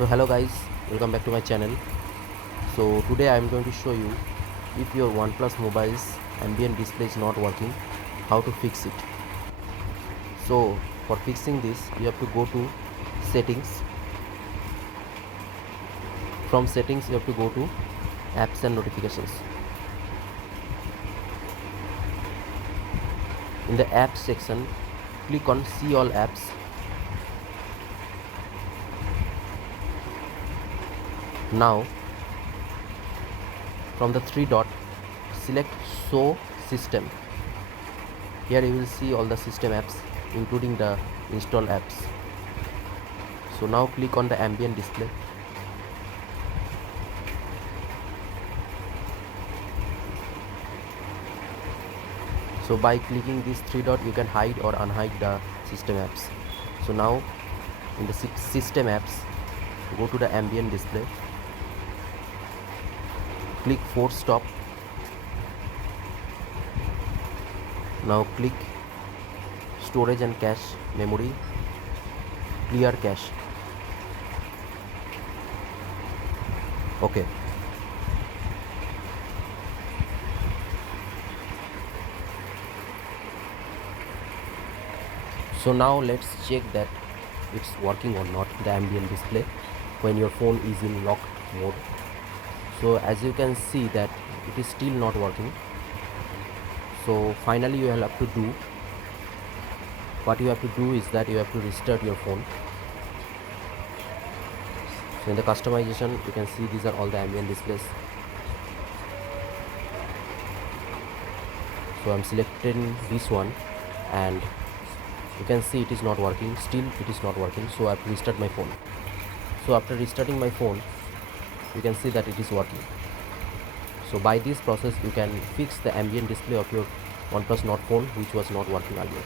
So hello guys, welcome back to my channel. So today I am going to show you if your OnePlus mobile's ambient display is not working, how to fix it. So for fixing this you have to go to settings. From settings you have to go to apps and notifications. In the apps section, click on see all apps. Now from the three dot, select show system. Here you will see all the system apps including the installed apps. So now click on the ambient display. So by clicking this three dot you can hide or unhide the system apps. So now in the system apps, go to the ambient display, click force stop. Now click storage and cache memory, clear cache. Okay. So now let's check that it's working or not, the ambient display, when your phone is in locked mode. So as you can see that it is still not working. So finally you will have to do, what you have to do is that you have to restart your phone. So in the customization you can see these are all the ambient displays. So I'm selecting this one and you can see it is not working, still it is not working. So I have to restart my phone. So after restarting my phone you can see that it is working. So by this process you can fix the ambient display of your OnePlus Nord phone which was not working earlier.